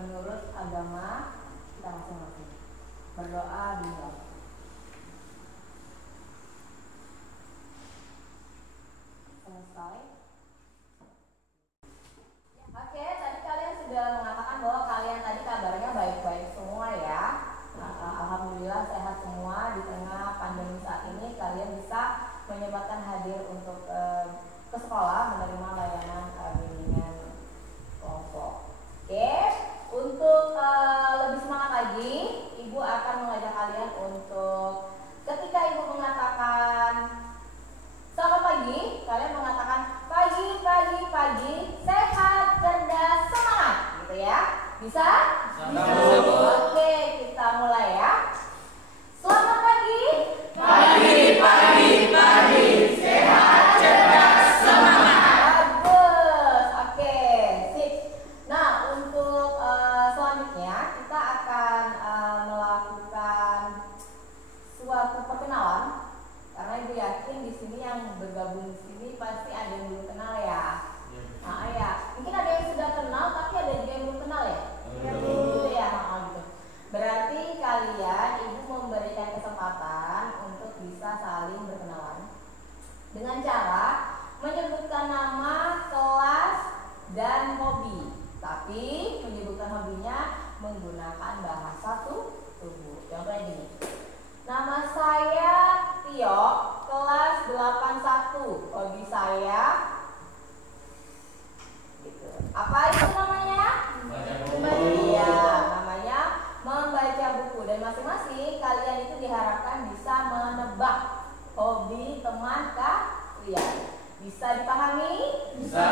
menurut agama kita masing-masing. Berdoa bingung. Selesai. Oke, tadi kalian sudah mengatakan bahwa kalian tadi kabarnya baik-baik semua ya. Alhamdulillah sehat semua di tengah pandemi saat ini. Kalian bisa menyempatkan hadir untuk ke sekolah menerima layanan bimbingan kelompok. Oke, untuk lebih semangat lagi, Ibu akan mengajak kalian untuk ketika Ibu mengatakan selamat pagi, kalian mengatakan pagi, pagi, pagi, sehat, cerdas, semangat, gitu ya. Bisa? Bisa. Oke, kita mulai ya. Selamat pagi. Pagi, pagi, pagi, sehat, cerdas, semangat. Bagus. Oke, sip. Nah, untuk selanjutnya kita akan melakukan suatu perkenalan. Karena Ibu yakin di sini yang bergabung di sini pasti ada yang belum kenal ya. Nah, ya, mungkin ada yang sudah kenal tapi ada juga yang belum kenal ya. Gitu ya, gitu. Berarti kalian Ibu memberikan kesempatan untuk bisa saling berkenalan dengan cara menyebutkan nama, kelas, dan hobi. Tapi menyebutkan hobinya menggunakan bahasa tubuh. Contohnya gini. Nama saya Tio, kelas 81. Hobi saya gitu. Apa itu namanya? Baca buku. Iya, namanya membaca buku. Dan masing-masing kalian itu diharapkan bisa menebak hobi teman kalian. Bisa dipahami? Bisa.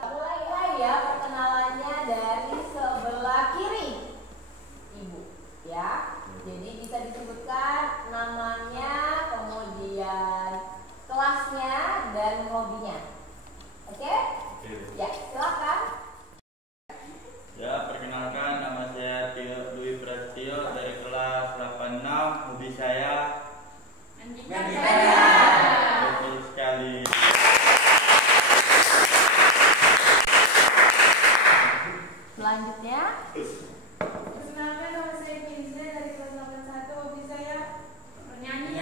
Mulai ya perkenalannya dari sebelah kiri Ibu ya. Jadi bisa disebutkan namanya, kemudian kelasnya dan hobinya. Oke? Ya, silakan. Ya, perkenalkan nama saya Tio Dwi Prasetyo dari kelas 86. Hobi saya main gitar. Betul sekali. Selanjutnya. Perkenalkan nama saya Kinsley dari kelas 81. Hobi saya bernyanyi.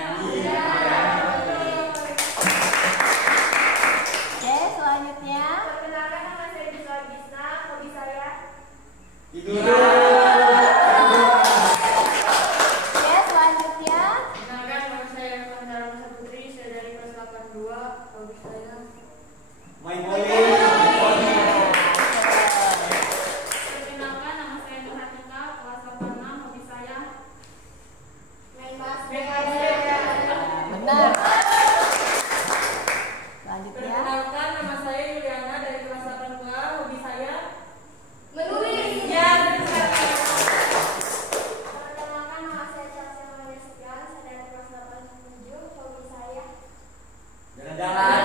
Oke, selanjutnya. Perkenalkan nama saya Gisla Gisna. Hobi saya Tidur. Oke, selanjutnya. Perkenalkan nama saya Fandara Masa Putri. Saya dari kelas 82. Hobi saya Main bowling. Perkenalkan nama saya Nur Hatika, kelas 86. Hobi saya main basket. Benar. Selanjutnya. Perkenalkan nama saya Yuliana dari kelas 82. Hobi saya menulis. Perkenalkan nama saya Chelsea Amalia Setian. Saya dari kelas 87. Hobi saya Jalan-jalan.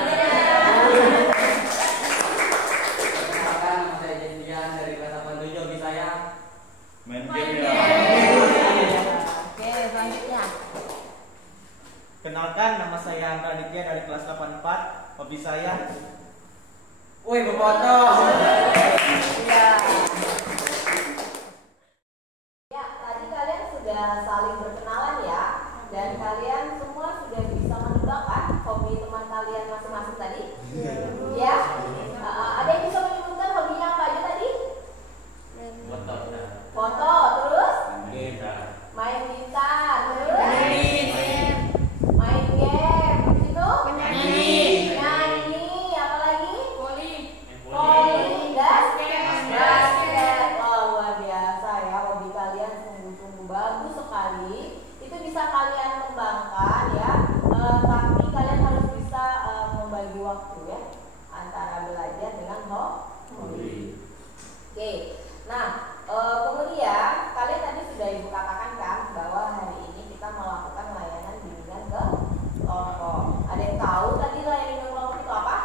Perkenalkan nama saya Jessian dari kelas 87. Hobi saya Main game ya. Oke, selanjutnya. Kenalkan, nama saya Andra Aditya dari kelas 84. Hobi saya woi berfoto. Ya. Ya, tadi kalian sudah saling berkenalan ya, dan kalian semua sudah bisa menebak kan hobi teman kalian masing-masing tadi? Ya. Ada yang bisa menyebutkan hobinya apa aja tadi? Foto. Foto, terus Gitar. main gitar, terus main game, habis itu nyanyi, apa lagi? Volley dan basket. Wah, luar biasa ya, hobi kalian sungguh-sungguh bagus sekali. Itu bisa kalian kembangkan ya, tapi kalian harus bisa membagi waktu ya antara belajar dengan hobi. Oke, nah kemudian kalian tadi sudah Ibu katakan kan bahwa hari ini kita melakukan layanan bimbingan ke kelompok. Ada yang tahu tadi layanan ke kelompok itu apa?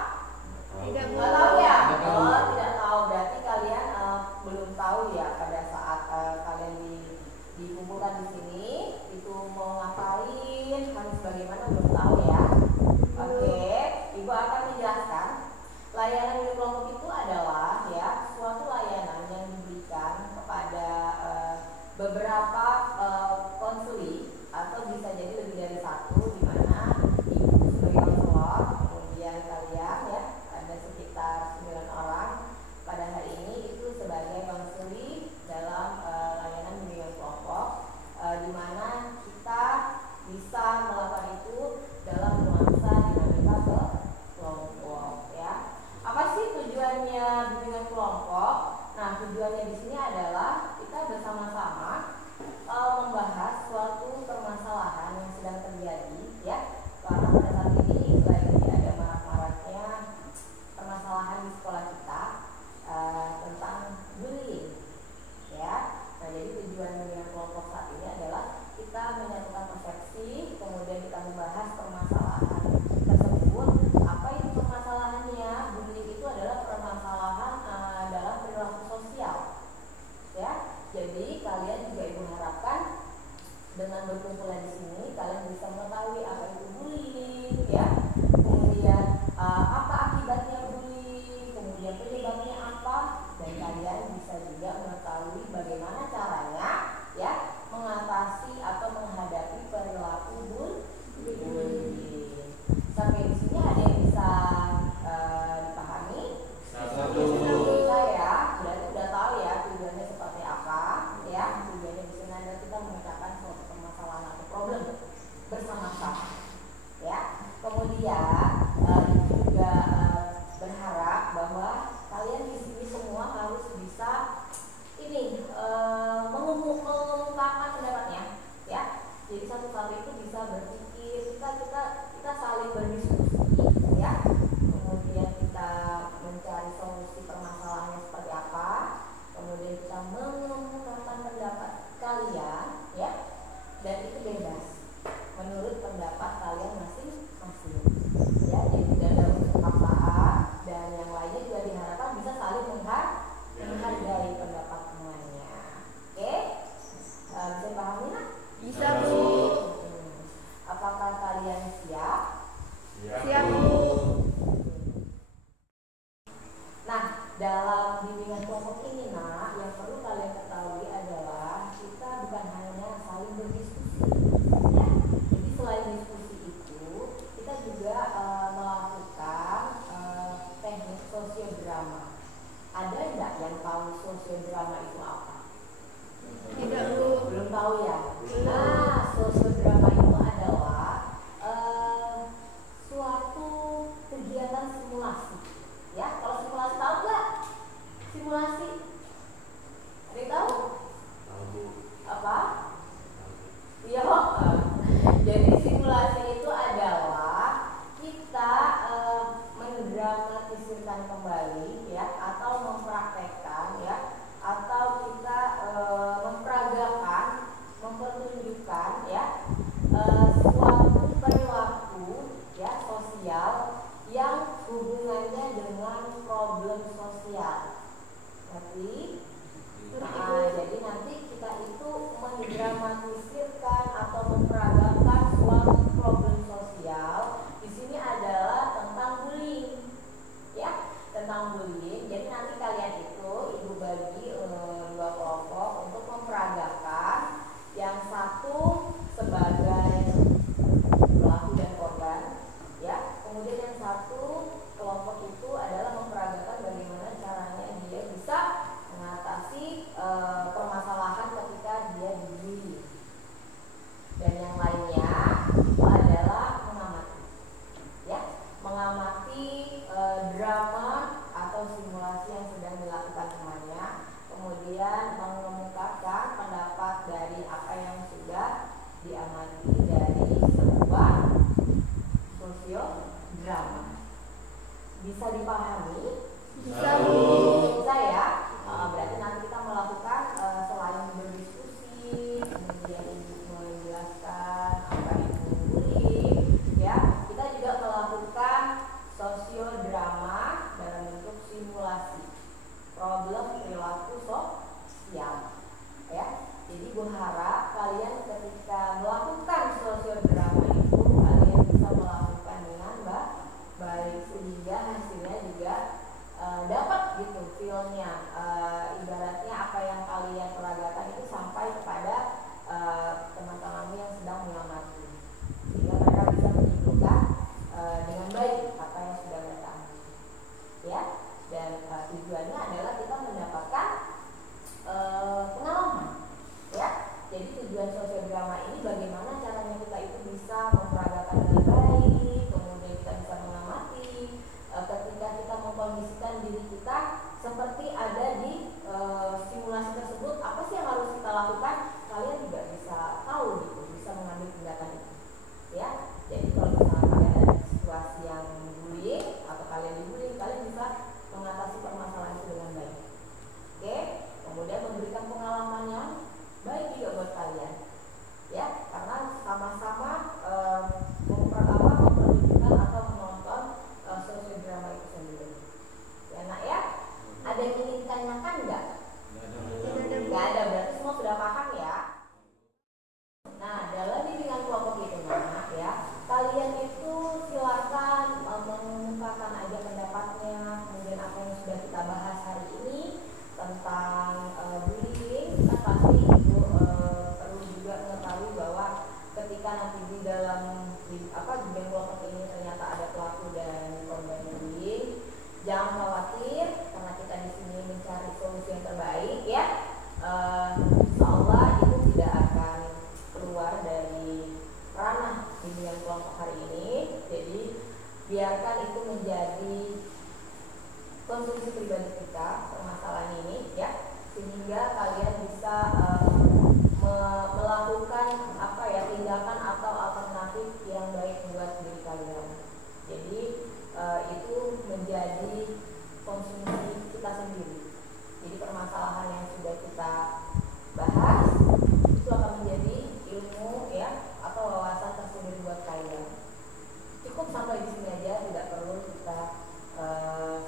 Nggak tahu ya? Oh, tidak tahu. Berarti kalian belum tahu ya pada saat kalian dikumpulkan di sini itu mau ngapain, harus bagaimana belum tahu ya. Oke, Ibu akan menjelaskan. Layanan di kelompok itu adalah ya suatu layanan yang diberikan beberapa konsuli atau bisa jadi lebih dari satu, di mana ibu sebagai konselor, kemudian kalian ya ada sekitar 9 orang pada hari ini itu sebagai konsuli dalam layanan bimbingan kelompok, di mana kita bisa melakukan itu dalam nuansa dinamika ke kelompok ya. Apa sih tujuannya bimbingan kelompok? Nah, tujuannya di sini adalah kita bersama-sama membahas suatu permasalahan yang sedang terjadi ya. Karena pada saat ini lagi ada marak-maraknya permasalahan di sekolah kita tentang bullying ya. Nah, jadi tujuan bimbingan kelompok saat ini adalah kita menyatukan persepsi, kemudian kita membahas permasalahan tersebut. Apa itu permasalahannya? Bullying itu adalah permasalahan dalam perilaku sosial ya. Jadi kalian juga ibu harapkan dengan berkumpul di sini kalian bisa mengetahui apa itu bullying ya, kemudian apa akibatnya bullying, kemudian penyebabnya apa, dan kalian bisa juga mengetahui bagaimana caranya ya mengatasi atau menghadapi perilaku bullying. Sampai di sini ada yang bisa dipahami? Satu. Saya berarti udah tahu ya tujuannya seperti apa ya. Tujuannya di sini adalah kita memecahkan suatu permasalahan atau problem bersama-sama ya. Kemudian ibu juga berharap bahwa kalian di sini semua harus bisa ini mengungkapkan pendapatnya ya. Jadi satu kali itu bisa berpikir, kita saling berdiskusi ya. Kemudian kita mencari solusi permasalahannya seperti apa. Kemudian kita mengungkapkan pendapat kalian ya. Dan itu bebas menurut pendapat kalian masing-masing ya. Jadi tidak ada unsur paksaan, dan yang lainnya juga diharapkan bisa saling menghargai pendapat temannya. Oke? Bisa dipahami nak? Bisa, Bu. Apakah kalian siap? Siap, Bu. Nah, dalam bimbingan kelompok ini nak, yang perlu kalian ketahui adalah kita bukan hanya saling berdiskusi ya. Jadi selain diskusi itu, kita juga melakukan teknik sosiodrama. Ada enggak yang tahu sosiodrama itu apa? Tidak, Bu. Belum tahu ya? Nah, sosiodrama itu adalah suatu kegiatan simulasi ya. Kalau simulasi tahu nggak? Simulasi ada yang tahu? Apa? Iya. Jadi simulasi itu adalah kita mendramatisirkan kembali ya, atau mempraktekkan ya, atau kita memperagakan, mempertunjukkan ya suatu perilaku ya sosial yang hubungannya dengan problem sosial. Ngerti? Nah, jadi nanti kita itu mendramatisirkan atau memperagakan suatu problem sosial. Di sini adalah tentang bullying ya, tentang bullying. Jadi nanti kalian itu ibu bagi dua kelompok untuk memperagakan, yang satu sebagai pelaku dan korban ya, kemudian yang satu kelompok itu adalah memperagakan bagaimana caranya dia bisa mengatasi permasalahan ketika dia dibully, dan yang lainnya itu adalah mengamati ya, mengamati drama atau simulasi yang sedang dilakukan temannya, kemudian mengemukakan pendapat dari apa yang sudah diamati dari sebuah sosiodrama. Bisa dipahami? Bisa, Bu. Bisa ya? Berarti nanti kita melakukan selain berdiskusi, kemudian ibu menjelaskan apa itu bullying ya, kita juga melakukan sosiodrama dalam bentuk simulasi problem perilaku sosial ya. Jadi gue harap kalian ketika melakukan sosiodrama itu kalian bisa melakukan dengan baik, sehingga hasilnya juga dapat gitu feelnya, ibaratnya apa yang kalian peragakan itu sampai kepada kan pasti ibu perlu juga mengetahui bahwa ketika nanti di dalam di geng kelompok ini ternyata ada pelaku dan korban bullying, jangan khawatir karena kita di sini mencari solusi yang terbaik ya. Insya Allah itu tidak akan keluar dari ranah bimbingan kelompok hari ini. Jadi biarkan itu menjadi konsumsi pribadi kita permasalahan ini ya, sehingga kalian bisa melakukan tindakan atau alternatif yang baik buat diri kalian. Jadi itu menjadi konsumsi kita sendiri. Jadi permasalahan yang sudah kita bahas itu akan menjadi ilmu ya atau wawasan tersendiri buat kalian. Cukup sampai di sini aja, tidak perlu kita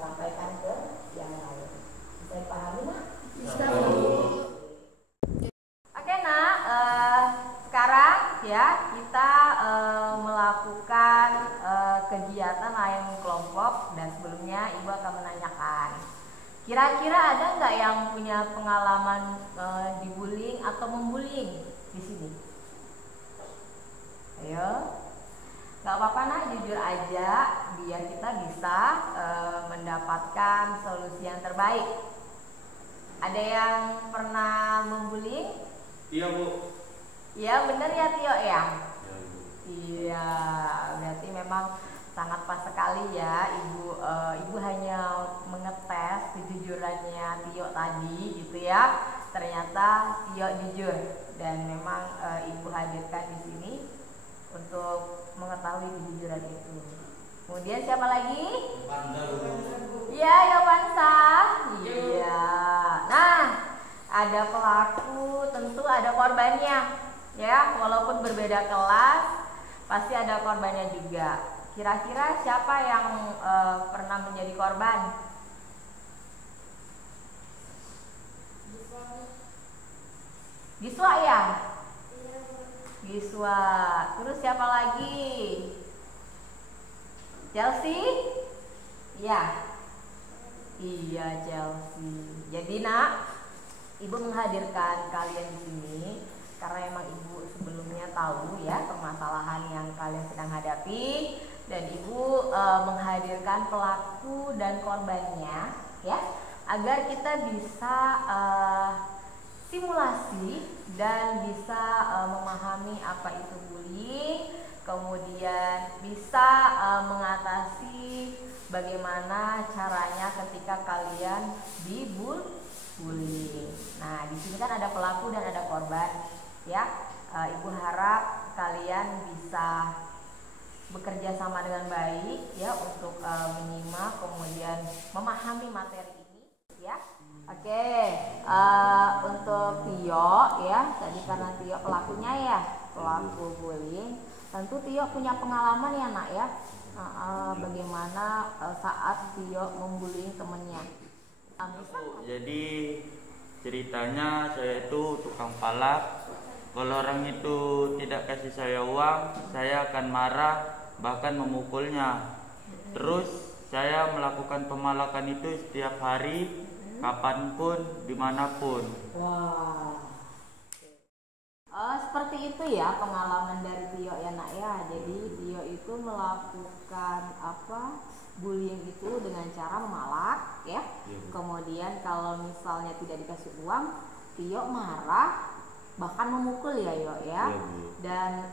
sampaikan ke yang lain. Bisa dipahami nak? Bisa. Oke nak, sekarang ya kita melakukan kegiatan lain kelompok dan sebelumnya ibu akan menanyakan. Kira-kira ada nggak yang punya pengalaman dibullying atau membullying di sini? Ayo. Gak apa-apa nak, jujur aja biar kita bisa mendapatkan solusi yang terbaik. Ada yang pernah membuli? Iya bu. Iya bener ya Tio ya? Iya bu. Iya, berarti memang sangat pas sekali ya ibu hanya mengetes kejujurannya Tio tadi gitu ya. Ternyata Tio jujur dan memang ibu hadirkan di sini untuk mengetahui kejujuran itu. Kemudian siapa lagi? Iya, Yopansa. Iya. Nah, ada pelaku, tentu ada korbannya. Ya, walaupun berbeda kelas, pasti ada korbannya juga. Kira-kira siapa yang pernah menjadi korban? Giswa ya? Giswa. Terus siapa lagi? Chelsea? Iya. Iya, Chelsea. Jadi nak, ibu menghadirkan kalian di sini karena emang ibu sebelumnya tahu ya permasalahan yang kalian sedang hadapi, dan ibu menghadirkan pelaku dan korbannya ya, agar kita bisa simulasi dan bisa memahami apa itu bullying, kemudian bisa mengatasi bagaimana caranya ketika kalian dibullying. Nah, di sini kan ada pelaku dan ada korban, ya. Ibu harap kalian bisa bekerja sama dengan baik, ya, untuk menyimak kemudian memahami materi ini, ya. Oke, untuk Tio, ya, tadi karena Tio pelakunya ya, pelaku bullying. Tentu Tio punya pengalaman ya nak ya, bagaimana saat Tio membullying temennya. Jadi ceritanya saya itu tukang palak. Kalau orang itu tidak kasih saya uang, saya akan marah, bahkan memukulnya. Terus saya melakukan pemalakan itu setiap hari, kapanpun, dimanapun. Wah. Seperti itu ya pengalaman dari Tio ya nak ya. Jadi Tio itu melakukan bullying itu dengan cara memalak ya. Kemudian kalau misalnya tidak dikasih uang, Tio marah, bahkan memukul ya Yo ya. Dan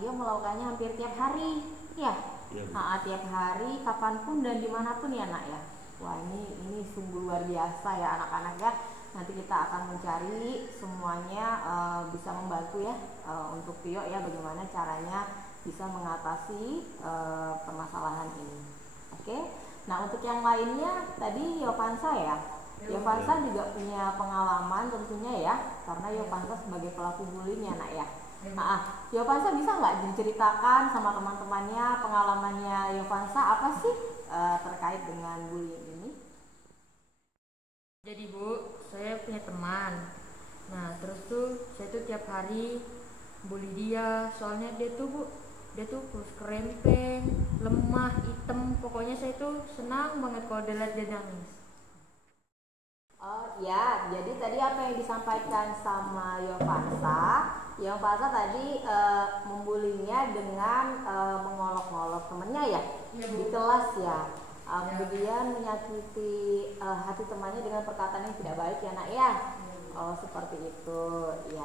Tio melakukannya hampir tiap hari ya. Tiap hari, kapanpun dan dimanapun ya nak ya. Wah ini sungguh luar biasa ya anak-anak ya. Nanti kita akan mencari semuanya, bisa membantu ya untuk Tio ya, bagaimana caranya bisa mengatasi permasalahan ini. Oke. Nah untuk yang lainnya tadi Yovansa ya. Yovansa juga punya pengalaman tentunya ya, karena Yovansa sebagai pelaku bullying ya nak ya. Yovansa bisa nggak diceritakan sama teman-temannya pengalamannya Yovansa apa sih terkait dengan bullying ini? Jadi Bu, saya punya teman. Nah terus tuh saya tuh tiap hari bully dia, soalnya dia tuh kurus kerempeng, lemah, hitam. Pokoknya saya tuh senang banget kalau dia lihat dia nangis. ya, jadi tadi apa yang disampaikan sama Yovansa tadi membulinya dengan mengolok-olok temannya ya, di kelas ya. Kemudian menyakiti hati temannya dengan perkataan yang tidak baik ya nak ya. Oh seperti itu ya.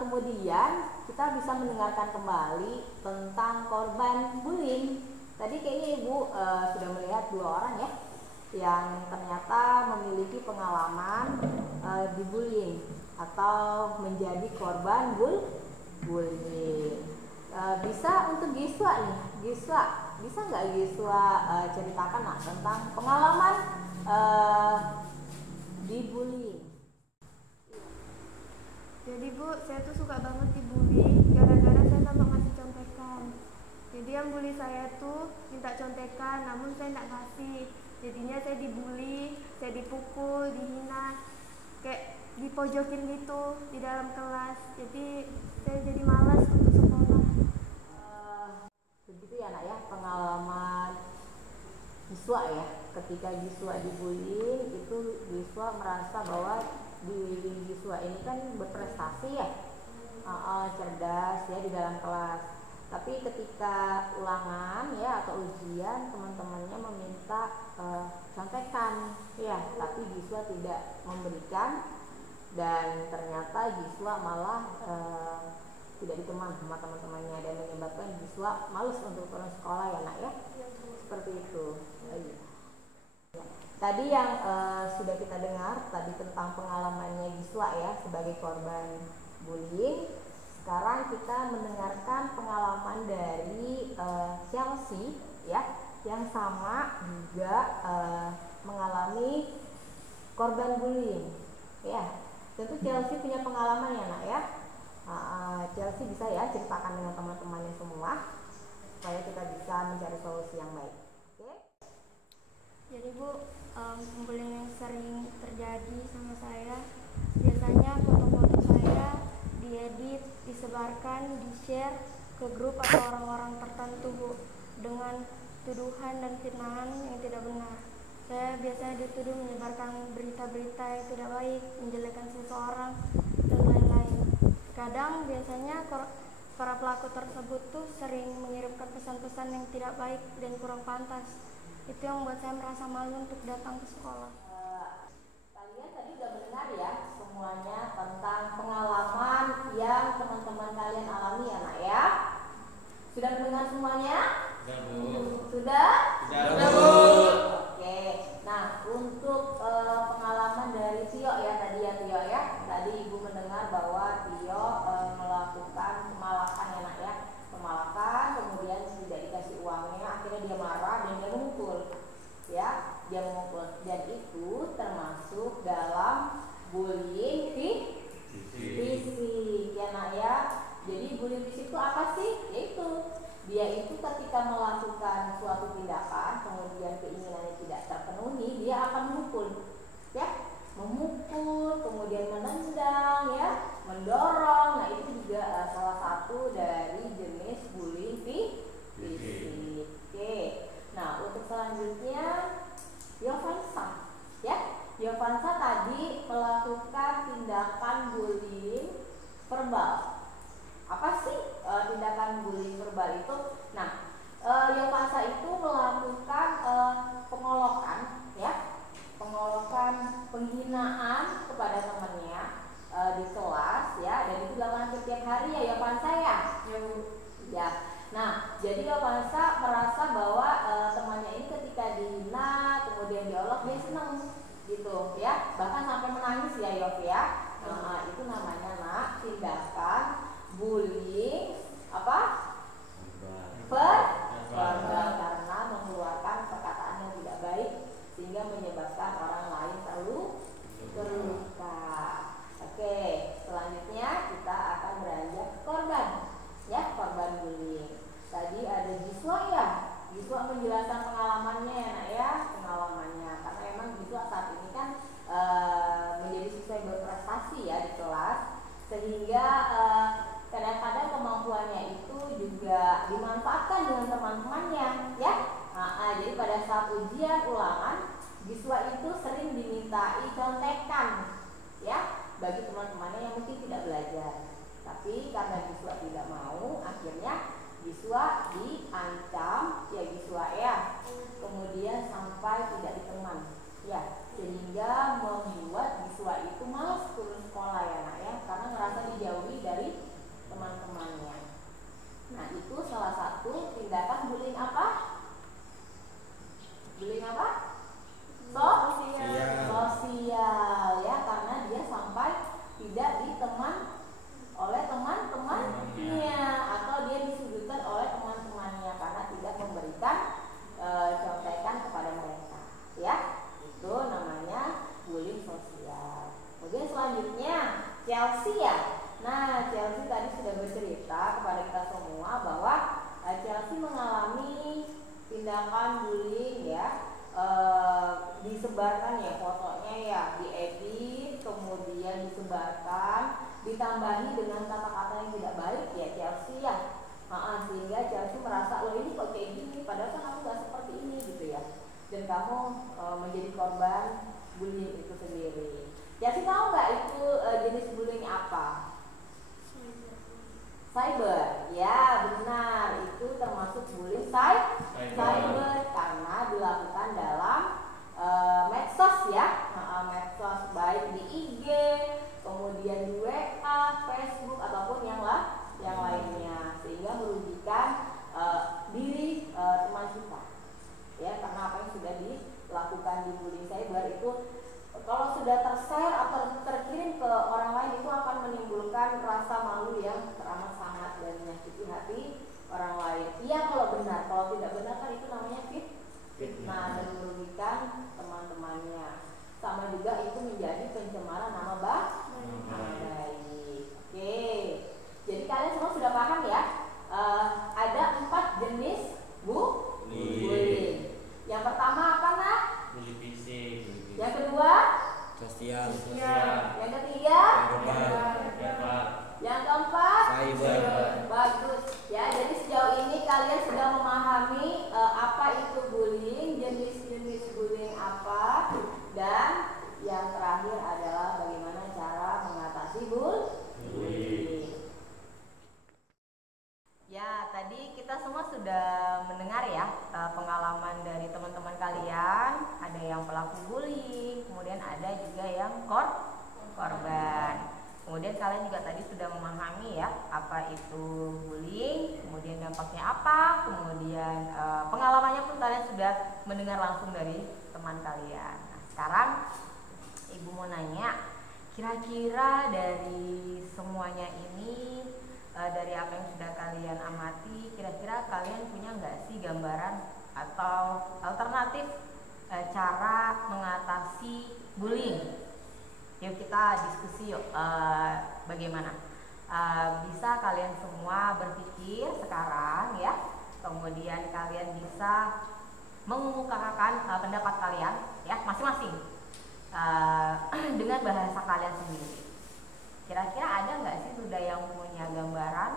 Kemudian kita bisa mendengarkan kembali tentang korban bullying. Tadi kayaknya ibu sudah melihat 2 orang ya yang ternyata memiliki pengalaman dibullying atau menjadi korban bullying. Bisa untuk Giswa nih, bisa nggak Giswa ceritakan nak tentang pengalaman dibullying? Jadi Bu, saya tuh suka banget dibully gara-gara saya sampai ngasih contekan. Jadi yang bully saya tuh minta contekan, namun saya nggak kasih. Jadinya saya dibully, saya dipukul, dihina, kayak dipojokin gitu di dalam kelas. Jadi saya jadi malas untuk sekolah. Begitu ya nak ya, pengalaman Giswa ya. Ketika Giswa dibully itu Giswa merasa bahwa Giswa ini kan berprestasi ya, cerdas ya di dalam kelas. Tapi ketika ulangan ya atau ujian teman-temannya meminta contekan ya, tapi Giswa tidak memberikan dan ternyata Giswa malah tidak diteman sama teman-temannya dan menyebabkan Giswa males untuk turun sekolah ya nak ya, seperti itu. Tadi yang sudah kita dengar tadi tentang pengalamannya Giswa ya sebagai korban bullying. Sekarang kita mendengarkan pengalaman dari Chelsea ya, yang sama juga mengalami korban bullying ya. Tentu Chelsea punya pengalaman ya nak ya. Chelsea bisa ya ceritakan dengan teman-temannya semua supaya kita bisa mencari solusi yang baik. Oke? Jadi Bu, bullying yang sering terjadi sama saya, biasanya foto-foto saya diedit, disebarkan, di-share ke grup atau orang-orang tertentu Bu, dengan tuduhan dan fitnahan yang tidak benar. Saya biasanya dituduh menyebarkan berita-berita yang tidak baik, menjelekkan seseorang, dan lain-lain. Kadang biasanya para pelaku tersebut tuh sering mengirimkan pesan-pesan yang tidak baik dan kurang pantas. Itu yang membuat saya merasa malu untuk datang ke sekolah. Kalian tadi sudah mendengar ya semuanya tentang pengalaman yang teman-teman kalian alami ya nak ya. Sudah mendengar semuanya? Sudah? Sudah Bu. Oke. Nah untuk pengalaman dari Tio ya tadi ya Tio ya. Tadi ibu mendengar bahwa Tio melakukan pemalakan ya nak ya. Pemalakan kemudian tidak dikasih uangnya, akhirnya dia marah dan dia memukul ya, dia memukul dan itu termasuk dalam bullying fisik ya nak ya. Jadi bullying fisik itu apa sih? Yaitu dia itu ketika melakukan suatu tindakan kemudian keinginannya tidak terpenuhi, dia akan memukul ya, memukul kemudian menendang ya, mendorong. Nah itu juga salah satu dari jenis bullying fisik. Oke. Nah untuk selanjutnya Yovansa ya. Yovansa tadi melakukan tindakan bullying verbal. Apa sih tindakan bullying verbal itu? Nah Yovansa itu melakukan pengolokan ya, pengolokan, penghinaan kepada temannya di kelas ya, dan itu dilakukan setiap hari ya Yovansa ya. Ya. Nah, jadi Yovansa merasa bahwa temannya ini ketika dihina, kemudian diolok, dia senang gitu ya, bahkan sampai menangis ya Yov ya. Itu namanya nak tindakan bullying apa? Verbal, karena mengeluarkan perkataan yang tidak baik sehingga menyebabkan orang lain terluka. Oke, selanjutnya kita akan beranjak ke korban ya, korban bullying. Tadi ada Giswa ya, Giswa menjelaskan pengalamannya ya nak ya, pengalamannya karena emang Giswa saat ini kan menjadi siswa yang berprestasi ya di kelas, sehingga kadang-kadang kemampuannya itu juga dimanfaatkan dengan teman-temannya ya. Jadi pada saat ujian ulangan Giswa itu sering dimintai contekan Tapi karena Giswa tidak mau, akhirnya Giswa diancam, ya Giswa ya, kemudian sampai tidak diteman, ya, sehingga membuat Giswa itu malas turun sekolah ya nak ya, karena merasa dijauhi dari teman-temannya. Nah itu salah satu tindakan bullying apa? Bullying apa? Sosial ya, karena dia sampai tidak diteman oleh teman-temannya atau dia disudutkan oleh teman-temannya karena tidak memberikan contekan kepada mereka ya, itu namanya bullying sosial. Kemudian selanjutnya Chelsea ya. Nah Chelsea tadi sudah bercerita kepada kita semua bahwa Chelsea mengalami tindakan bullying ya, disebarkan ya fotonya ya, diedit kemudian disebarkan, ditambahi dengan kata-kata yang tidak baik ya Chelsea ya, sehingga Chelsea merasa loh ini kok kayak gini, padahal kan aku gak seperti ini gitu ya, dan kamu menjadi korban bullying itu sendiri. Chelsea tahu nggak itu jenis bullying apa? Cyber, ya benar, itu termasuk bullying cyber karena dilakukan dalam medsos ya, medsos baik di IG, kemudian di WA, Facebook ataupun yang lainnya, sehingga merugikan diri teman kita, ya karena apa yang sudah dilakukan di bullying cyber itu kalau sudah tershare atau terkirim ke orang lain itu akan menimbulkan rasa malu yang teramat sangat dan menyakiti hati orang lain. Iya kalau benar, kalau tidak benar kan itu namanya fitnah dan merugikan teman-temannya. Sama juga itu menjadi pencemaran nama baik. Oke, jadi kalian semua sudah paham ya? Ada 4 jenis bullying. Yang pertama apa nak? Bullying fisik. Yang kedua? Sosial. Yang ketiga? Yang keempat? Cyber. Bagus. Ya, jadi sejauh ini kalian sudah memahami apa itu bullying, jenis-jenis bullying apa, dan yang terakhir adalah bagaimana cara mengatasi bullying. Ya, tadi kita semua sudah mendengar ya pengalaman dari teman-teman kalian. Ada yang pelaku bullying, kemudian ada juga yang korban. Kemudian kalian juga tadi sudah memahami ya apa itu bullying, kemudian dampaknya apa, kemudian pengalamannya pun kalian sudah mendengar langsung dari teman kalian. Nah, sekarang Ibu mau nanya, kira-kira dari semuanya ini, dari apa yang sudah kalian amati, kira-kira kalian punya nggak sih gambaran atau alternatif cara mengatasi bullying? Yuk kita diskusi yuk, bagaimana? Bisa kalian semua berpikir sekarang ya, kemudian kalian bisa mengemukakan pendapat kalian ya masing-masing dengan bahasa kalian sendiri. Kira-kira ada nggak sih sudah yang punya gambaran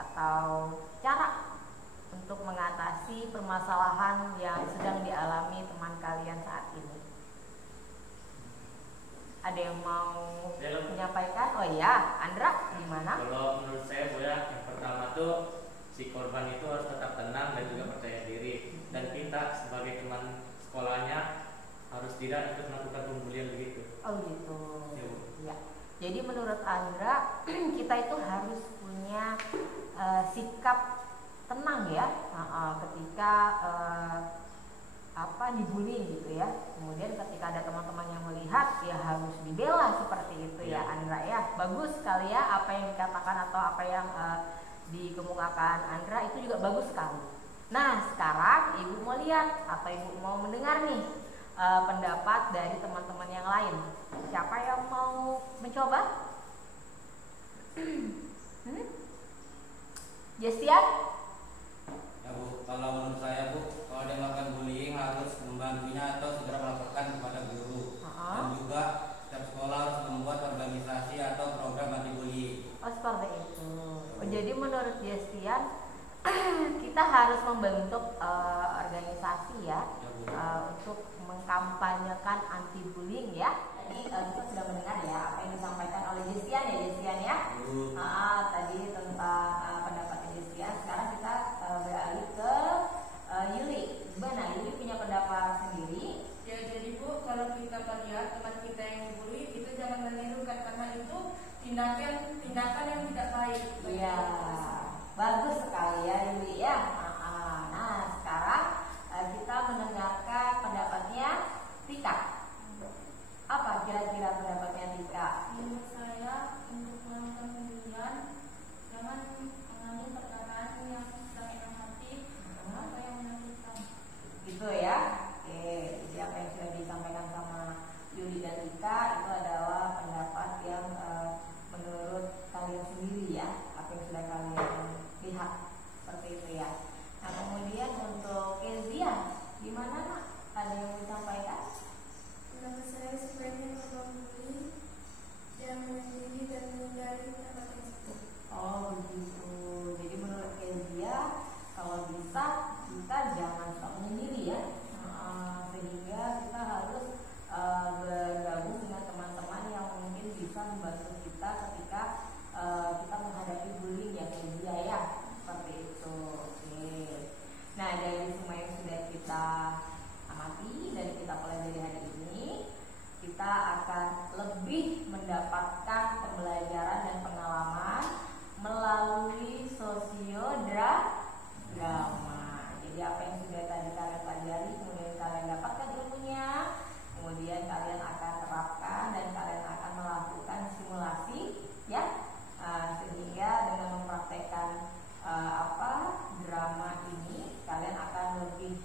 atau cara untuk mengatasi permasalahan yang sedang dialami teman kalian saat ini? Ada yang mau menyampaikan? Oh iya, Andra, gimana? Kalau menurut saya Bu ya, yang pertama tuh si korban itu harus tetap tenang dan juga percaya diri, dan kita sebagai teman sekolahnya harus tidak ikut melakukan pembulian begitu. Oh gitu. Ya, Bu. Ya. Jadi menurut Andra kita itu harus punya sikap tenang ya ketika dibully gitu ya. Kemudian ketika ada teman-teman yang melihat ya harus dibela seperti itu ya Andra ya. Bagus sekali ya apa yang dikatakan atau apa yang dikemukakan Andra itu juga bagus sekali. Nah sekarang Ibu mau lihat atau Ibu mau mendengar nih pendapat dari teman-teman yang lain. Siapa yang mau mencoba? Jestian? Ya Bu, kalau menurut saya Bu, kalau dia melakukan bullying harus membantunya atau segera melaporkan kepada guru. Dan juga setiap sekolah harus membuat organisasi atau program anti bullying. Oh seperti itu. Oh, jadi menurut Jestian kita harus membentuk organisasi ya, untuk mengkampanyekan anti bullying ya. Tadi kita sudah mendengar ya apa yang disampaikan oleh Jestian ya. Tadi membantu kita ketika kita menghadapi bullying ya media ya, seperti itu. Oke. Nah, dari semua yang sudah kita amati dan kita pelajari hari ini, kita akan lebih mendapatkan pembelajaran dan pengalaman melalui sosiodrama. Jadi apa yang sudah tadi kalian pelajari, kemudian kalian dapatkan ilmunya, kemudian kalian akan terapkan dan kalian akan melakukan simulasi ya, sehingga dengan mempraktekkan drama ini kalian akan lebih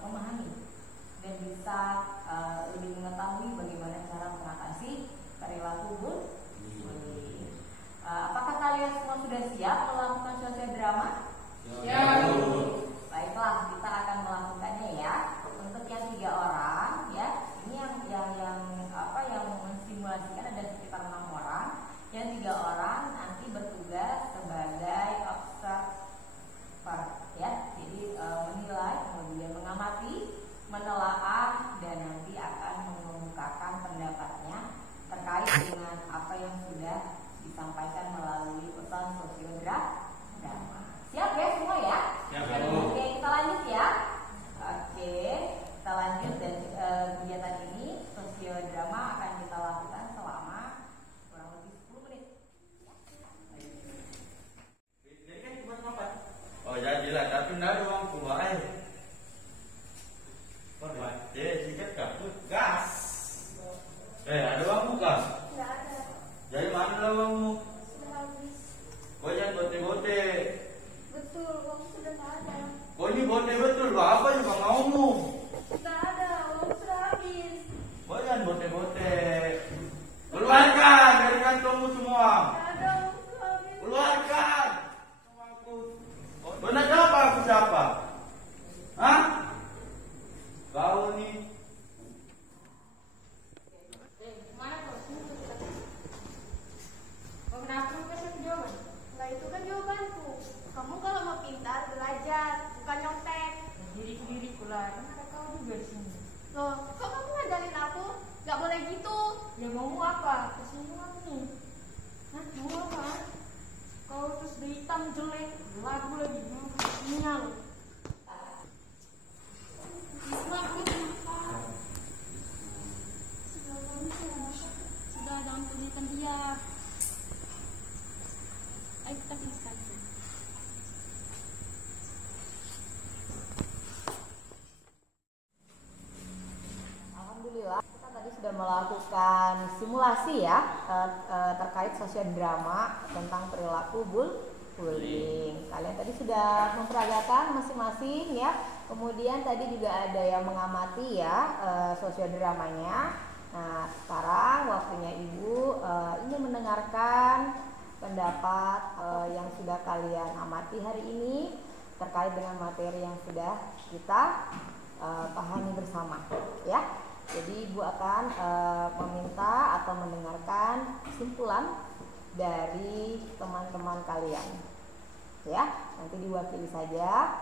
memahami dan bisa lebih mengetahui bagaimana cara mengatasi perilaku bullying. Apakah kalian semua sudah siap melakukan sosiodrama? Ya. Baiklah, kita akan melakukannya ya. Untuk yang 3 orang ya, ini yang mensimulasikan ada sekitar 6 orang. Yang 3 orang nanti bertugas sebagai observer ya. Jadi menilai, kemudian mengamati, menelaah, dan nanti akan mengemukakan pendapatnya terkait dengan apa yang sudah disampaikan melalui pesan sosiodrama. Siap ya semua ya? Siap. Oke, kita lanjut ya. Oke, kita lanjut dan kegiatan ini sosiodrama akan kita lakukan selama kurang lebih 10 menit. Jadi kan cuma 4. Oh jadilah, tapi nggak ada uang keluar air. Korban. Sikat kah? Gas. Ada uang bukan? Nggak ada, Jadi mana uangmu? sudah habis. Kau jangan bote-bote. Betul, uang sudah nggak ada. Kau ini bote betul, apa juga maumu? Nggak ada, uang sudah habis. Kau jangan bote-bote. Keluarkan dari kantongmu semua. Nggak ada, uang sudah habis. Keluarkan. Kau nak siapa? Aku siapa? Hah? Kau nih. Mana kau? Kau kenapa kau kasih jawaban? Lah itu kan jawabanku. Kamu kalau mau pintar belajar, bukan nyontek. Diri pula, kan ada kau juga di sini. Loh, kok kamu ngandalin aku? Gak boleh gitu. Ya maumu apa? Kesini aku nih. Hah, mau apa? Kau terus udah hitam jelek, lagu lagi, sinyal. Sudah jangan pedulikan dia. Ayo kita pisah. Alhamdulillah, kita tadi sudah melakukan simulasi ya terkait sosiodrama tentang perilaku bullying. Kalian tadi sudah memperagakan masing-masing ya. Kemudian tadi juga ada yang mengamati ya sosiodramanya. Nah, sekarang waktunya Ibu ingin mendengarkan pendapat yang sudah kalian amati hari ini terkait dengan materi yang sudah kita pahami bersama ya. Jadi Ibu akan meminta atau mendengarkan kesimpulan dari teman-teman kalian ya. Nanti diwakili saja.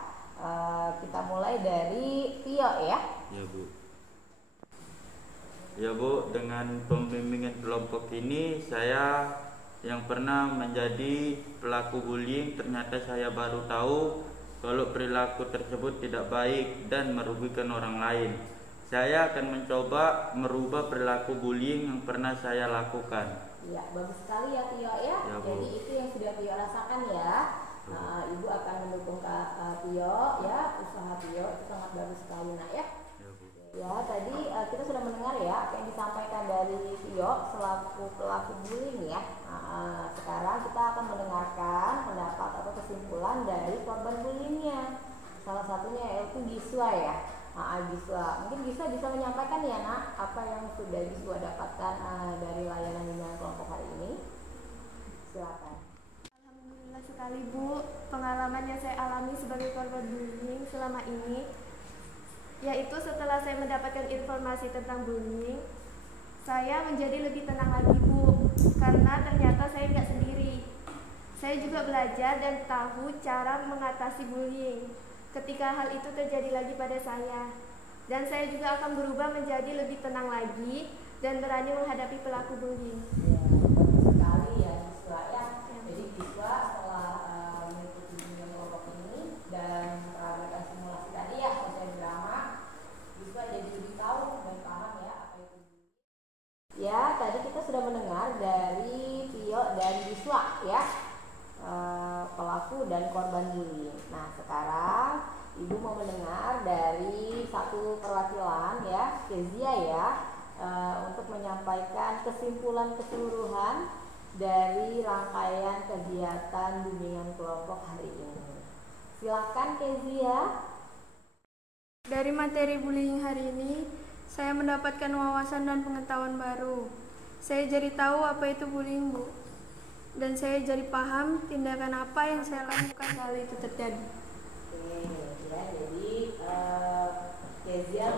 Kita mulai dari Tio ya. Ya Bu. Ya Bu, dengan pembimbingan kelompok ini saya yang pernah menjadi pelaku bullying, ternyata saya baru tahu kalau perilaku tersebut tidak baik dan merugikan orang lain. Saya akan mencoba merubah perilaku bullying yang pernah saya lakukan. Ya, bagus sekali ya Tio ya. Ya, Bu. Jadi itu yang sudah Tio rasakan ya. Ibu akan mendukung Tio ya, usaha Tio itu sangat bagus sekali nak ya. Ya Bu. Ya, tadi kita sudah mendengar ya apa yang disampaikan dari Tio selaku pelaku bullying ya. Sekarang kita akan mendengarkan pendapat atau kesimpulan dari korban bullyingnya. Salah satunya yaitu Giswa ya. Giswa, mungkin Giswa bisa menyampaikan ya nak apa yang sudah Giswa dapatkan dari layanan binaan kelompok hari ini. Silakan. Alhamdulillah sekali Bu, pengalaman yang saya alami sebagai korban bullying selama ini, yaitu setelah saya mendapatkan informasi tentang bullying, saya menjadi lebih tenang lagi Bu, karena ternyata saya nggak sendiri. Saya juga belajar dan tahu cara mengatasi bullying ketika hal itu terjadi lagi pada saya. Dan saya juga akan berubah menjadi lebih tenang lagi dan berani menghadapi pelaku bullying. Ya, bagus dan Giswa ya, pelaku dan korban bullying. Nah sekarang Ibu mau mendengar dari satu perwakilan ya, Kezia ya, untuk menyampaikan kesimpulan keseluruhan dari rangkaian kegiatan bimbingan kelompok hari ini. Silakan Kezia. Dari materi bullying hari ini, saya mendapatkan wawasan dan pengetahuan baru. Saya jadi tahu apa itu bullying, Bu. Dan saya jadi paham tindakan apa yang saya lakukan kalau itu terjadi. Oke, ya, jadi Kezia